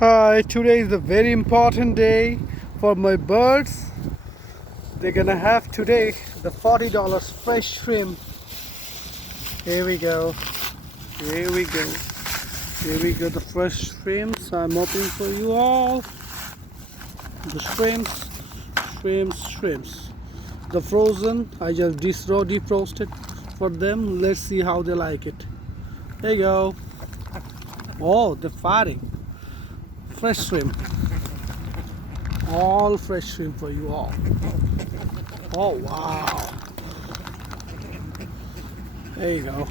Hi, today is a very important day for my birds. They're gonna have today the $40 fresh shrimp. Here we go. Here we go. Here we go, the fresh shrimps. I'm opening for you all. The shrimps. The frozen, I just defrosted for them. Let's see how they like it. There you go. Oh, they're fighting. Fresh shrimp. All fresh shrimp for you all. Oh wow. There you go.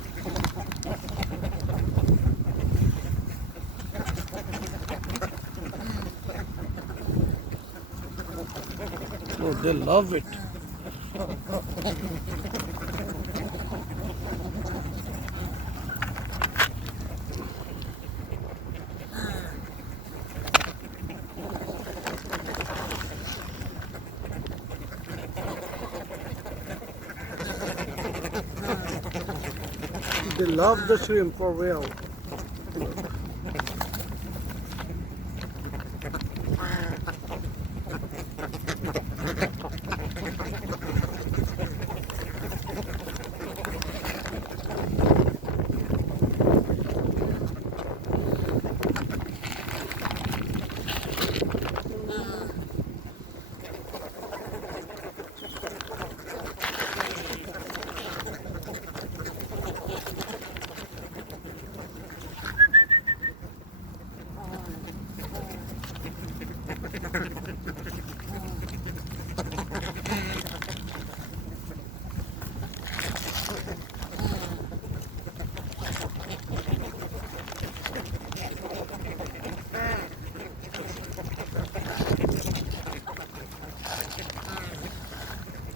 Oh, they love it. They love the shrimp for real.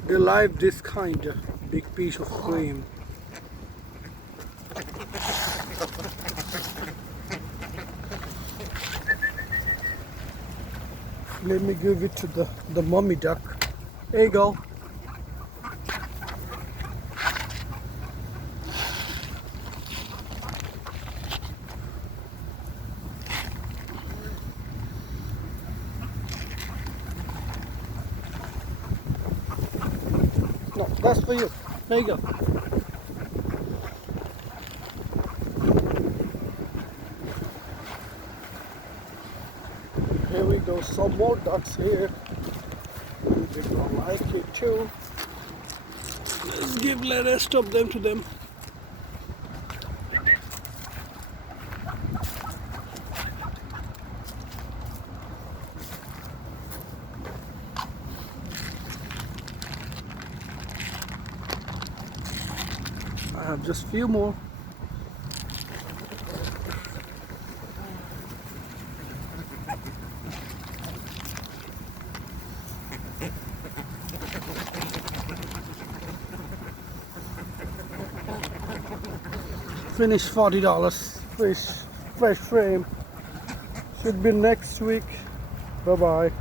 They like this kind of big piece of cream. Let me give it to the mummy duck. There you go. No, that's for you. There you go. Here we go. Some more ducks here. They don't like it too. Let's give the rest of them to them. I have just few more. Finish $40. Fresh frame. Should be next week. Bye bye.